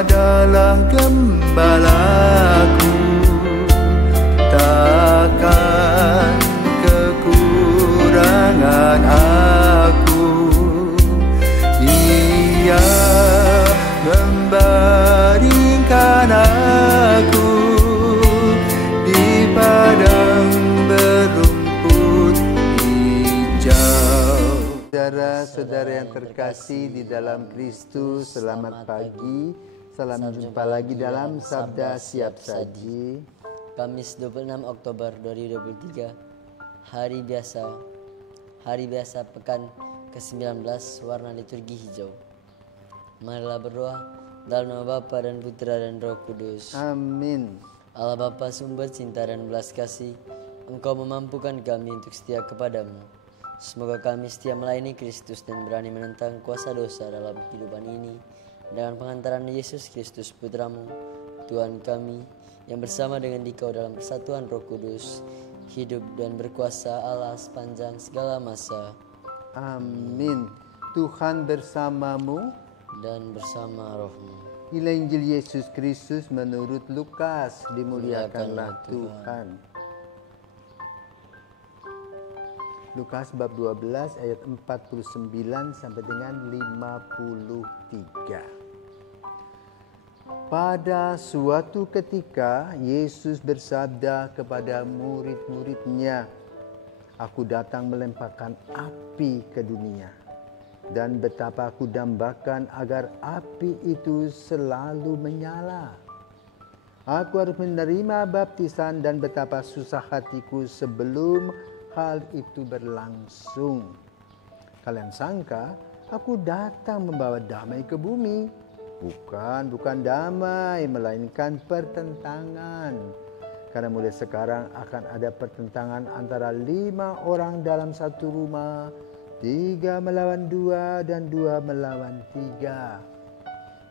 adalah gembalaku, takkan kekurangan aku. Ia membaringkan aku di padang berumput hijau. Saudara-saudara yang terkasih di dalam Kristus, selamat pagi. Salam jumpa lagi dalam Sabda Siap Saji. Kamis 26 Oktober 2023, hari biasa pekan ke-19 warna liturgi hijau. Marilah berdoa dalam nama Bapa dan Putra dan Roh Kudus. Amin. Allah Bapa, sumber cinta dan belas kasih, Engkau memampukan kami untuk setia kepadamu. Semoga kami setia melayani Kristus dan berani menentang kuasa dosa dalam kehidupan ini, dengan pengantaran Yesus Kristus Putramu, Tuhan kami, yang bersama dengan Dikau dalam persatuan Roh Kudus, hidup dan berkuasa Allah sepanjang segala masa. Amin. Tuhan bersamamu Dan bersama rohmu. Inilah Injil Yesus Kristus menurut Lukas. Dimuliakanlah Tuhan. Lukas bab 12 ayat 49 sampai dengan 53. Pada suatu ketika Yesus bersabda kepada murid-muridnya, "Aku datang melemparkan api ke dunia. Dan betapa aku dambakan agar api itu selalu menyala. Aku harus menerima baptisan dan betapa susah hatiku sebelum hal itu berlangsung. Kalian sangka aku datang membawa damai ke bumi? Bukan damai, melainkan pertentangan. Karena mulai sekarang akan ada pertentangan antara 5 orang dalam satu rumah, 3 melawan 2 dan 2 melawan 3.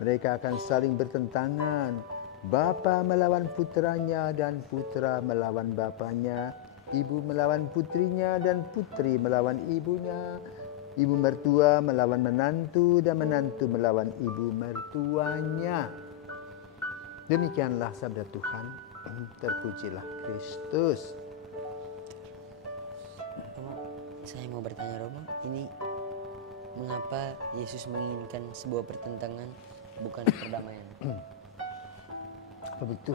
Mereka akan saling bertentangan. Bapa melawan putranya dan putra melawan bapanya. Ibu melawan putrinya dan putri melawan ibunya. Ibu mertua melawan menantu dan menantu melawan ibu mertuanya." Demikianlah sabda Tuhan. Terpujilah Kristus. Saya mau bertanya, Romo, ini mengapa Yesus menginginkan sebuah pertentangan bukan perdamaian? Apa begitu?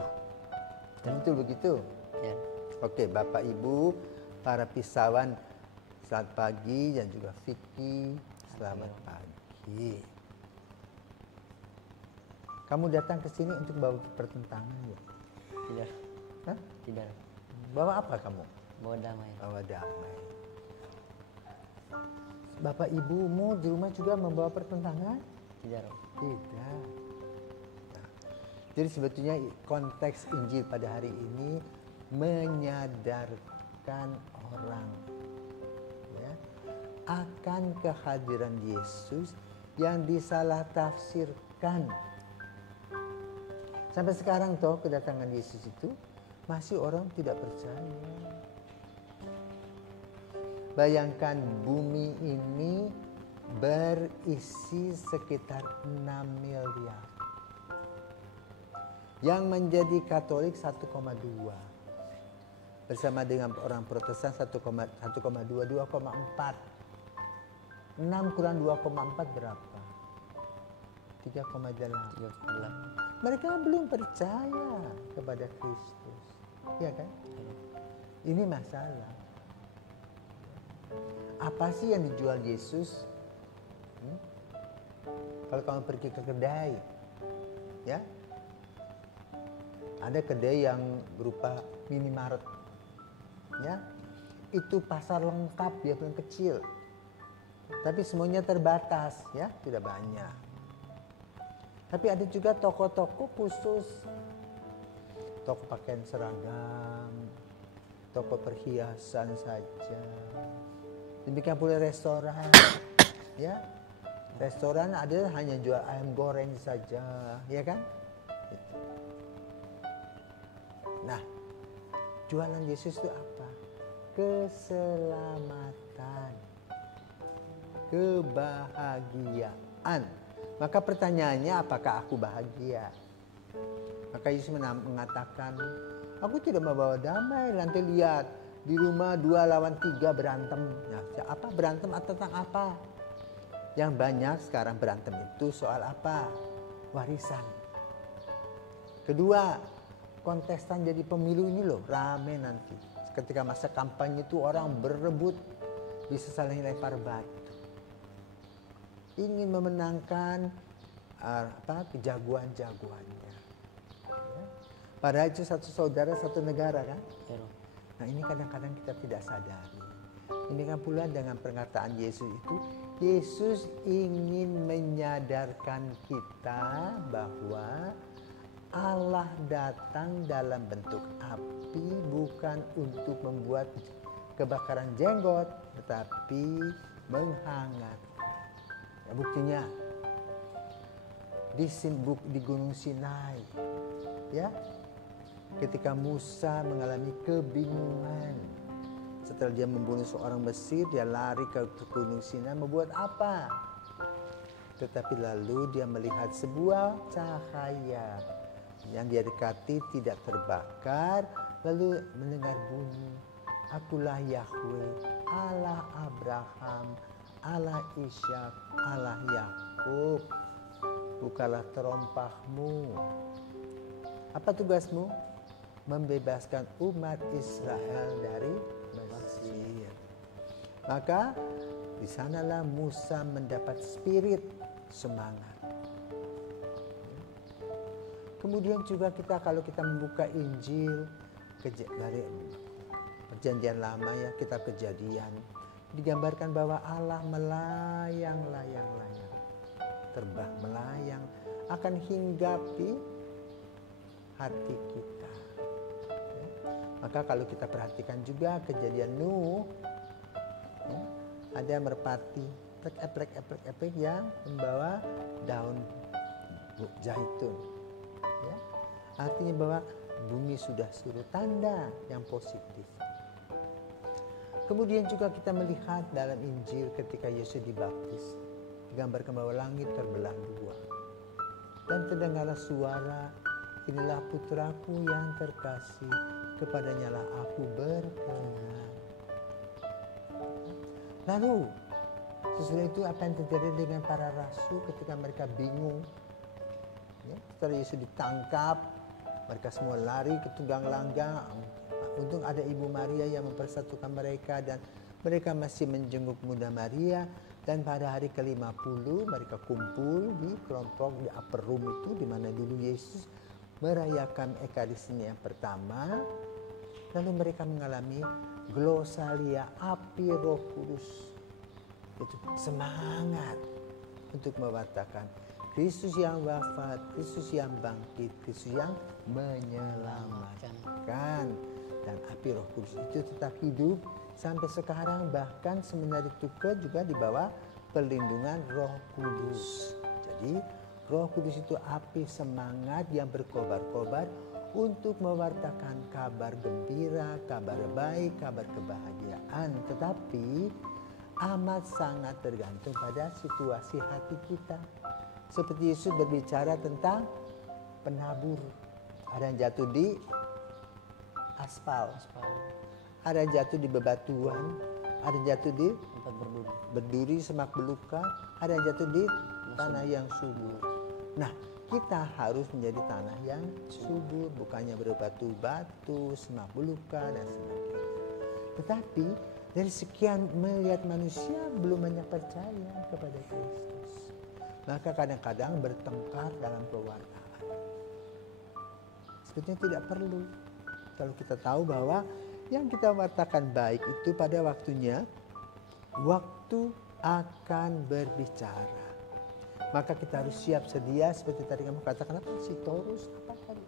Betul begitu? Ya. Oke, Bapak Ibu, para pisawan, selamat pagi, dan juga Vicky, selamat pagi. Kamu datang ke sini untuk bawa pertentangan ya? Tidak. Hah? Tidak. Bawa apa kamu? Bawa damai. Bawa damai. Bapak Ibumu di rumah juga membawa pertentangan? Tidak, Romo. Tidak. Nah, jadi sebetulnya konteks Injil pada hari ini menyadarkan orang ya, akan kehadiran Yesus yang disalah tafsirkan. Sampai sekarang toh kedatangan Yesus itu masih orang tidak percaya. Bayangkan bumi ini berisi sekitar 6 miliar. Yang menjadi Katolik 1,2. Bersama dengan orang Protestan 1,2, 2,4. 6 kurang 2,4 berapa? 3,8. Mereka belum percaya kepada Kristus. Ya kan? Ini masalah. Apa sih yang dijual Yesus? Kalau kamu pergi ke kedai, ya, ada kedai yang berupa minimarket, ya, itu pasar lengkap, dia paling kecil, tapi semuanya terbatas, ya, tidak banyak. Tapi ada juga toko-toko khusus, toko pakaian seragam, toko perhiasan saja. Demikian pula restoran, ya, restoran ada hanya jual ayam goreng saja, ya kan? Nah, jualan Yesus itu apa? Keselamatan, kebahagiaan, Maka pertanyaannya, apakah aku bahagia? Maka Yesus mengatakan, aku tidak membawa damai. Nanti lihat di rumah 2 lawan 3 berantem. Nah, apa berantem tentang apa? Yang banyak sekarang berantem itu soal apa? Warisan. Kedua, kontestan jadi pemilu ini loh rame nanti. Ketika masa kampanye itu orang berebut, bisa saling lempar batu. Ingin memenangkan kejagoan-jagoannya. Ya. Padahal itu satu saudara, satu negara kan. Nah ini kadang-kadang kita tidak sadari. Ini kan pula dengan perkataan Yesus itu, Yesus ingin menyadarkan kita bahwa Allah datang dalam bentuk api bukan untuk membuat kebakaran jenggot, tetapi menghangatkan. Ya, buktinya di Gunung Sinai, ya, ketika Musa mengalami kebingungan setelah dia membunuh seorang Mesir, dia lari ke Gunung Sinai membuat apa? Tetapi lalu dia melihat sebuah cahaya yang dia dekati tidak terbakar, lalu mendengar bunyi, akulah Yahweh, Allah Abraham, Allah Ishak, Allah Yakub. Bukalah terompahmu. Apa tugasmu? Membebaskan umat Israel dari Mesir. Maka di sanalah Musa mendapat spirit semangat. Kemudian juga kalau kita membuka Injil dari Perjanjian Lama, ya, kitab Kejadian, digambarkan bahwa Allah melayang-layang, terbang melayang, akan hinggapi hati kita. Ya. Maka kalau kita perhatikan juga Kejadian Nuh, ya, ada merpati eplek yang membawa daun zaitun. Ya. Artinya bahwa bumi sudah surut, tanda yang positif. Kemudian juga kita melihat dalam Injil ketika Yesus dibaptis, digambarkan bahwa langit terbelah dua. Dan terdengarlah suara, inilah putraku yang terkasih, kepadanya lah aku berkenan. Lalu sesudah itu apa yang terjadi dengan para rasul ketika mereka bingung? Ya, setelah Yesus ditangkap, mereka semua lari ke tunggang langgang. Untung ada Ibu Maria yang mempersatukan mereka dan mereka masih menjenguk Bunda Maria. Dan pada hari ke-50 mereka kumpul di kelompok di upper room itu, di mana dulu Yesus merayakan Ekaristinya yang pertama. Lalu mereka mengalami glosalia, api Roh Kudus. Itu semangat untuk mewartakan Kristus yang wafat, Kristus yang bangkit, Kristus yang menyelamatkan. Dan api Roh Kudus itu tetap hidup sampai sekarang, bahkan seminari Tuke juga di bawah perlindungan Roh Kudus. Jadi Roh Kudus itu api semangat yang berkobar-kobar untuk mewartakan kabar gembira, kabar baik, kabar kebahagiaan. Tetapi amat sangat tergantung pada situasi hati kita. Seperti Yesus berbicara tentang penabur. Ada yang jatuh di aspal. Ada yang jatuh di bebatuan, ada yang jatuh di tempat berduri, semak belukar, ada yang jatuh di tanah yang subur. Nah, kita harus menjadi tanah yang subur, bukannya berbatu-batu, semak belukar dan sebagainya. Tetapi dari sekian melihat manusia belum banyak percaya kepada Kristus. Maka kadang-kadang bertengkar dalam pewartaan. Sebetulnya tidak perlu. Kalau kita tahu bahwa yang kita wartakan baik itu pada waktunya, waktu akan berbicara. Maka kita harus siap sedia seperti tadi kamu katakan, apa si Taurus, apa tadi?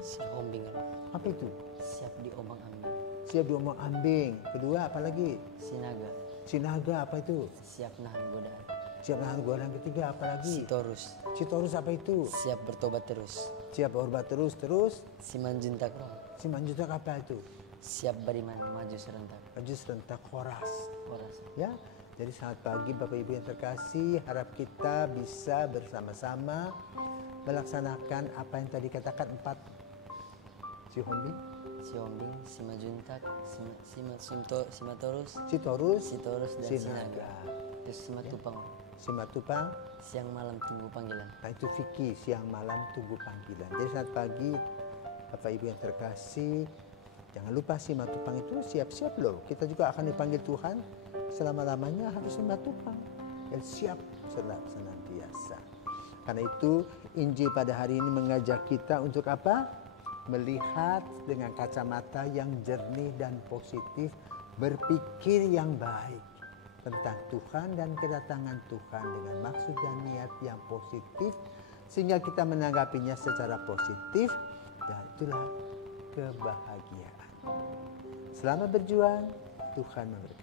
Siombing. Apa itu? Siap diomong-ambing. Siap diomong-ambing. Kedua apa lagi? Sinaga. Sinaga apa itu? Siap nahan godaan. Siap nahan godaan. Ketiga apa lagi? Sitorus. Sitorus apa itu? Siap bertobat terus. Siap bertobat terus. Simanjuntak roh. Simanjuntak apa itu? Siap beriman maju serentak. Maju serentak, Horas. Horas. Ya. Jadi selamat pagi Bapak Ibu yang terkasih, harap kita bisa bersama-sama melaksanakan apa yang tadi katakan 4 Sihombing, Siombing, Simajuntak, Simasunto, Simatorus, Sitorus, Sitorus dan Sinaga. Sinaga. Terus Simatupang, Simatupang. siang malam tunggu panggilan. Nah itu fikih, siang malam tunggu panggilan. Jadi selamat pagi Bapak Ibu yang terkasih. Jangan lupa Simatupang itu siap-siap loh. Kita juga akan dipanggil Tuhan. Selama-lamanya harus Simatupang. Dan siap senantiasa. Karena itu Injil pada hari ini mengajak kita untuk apa? Melihat dengan kacamata yang jernih dan positif. Berpikir yang baik tentang Tuhan dan kedatangan Tuhan dengan maksud dan niat yang positif. Sehingga kita menanggapinya secara positif. Dan itulah kebahagiaan. Selamat berjuang, Tuhan memberkati.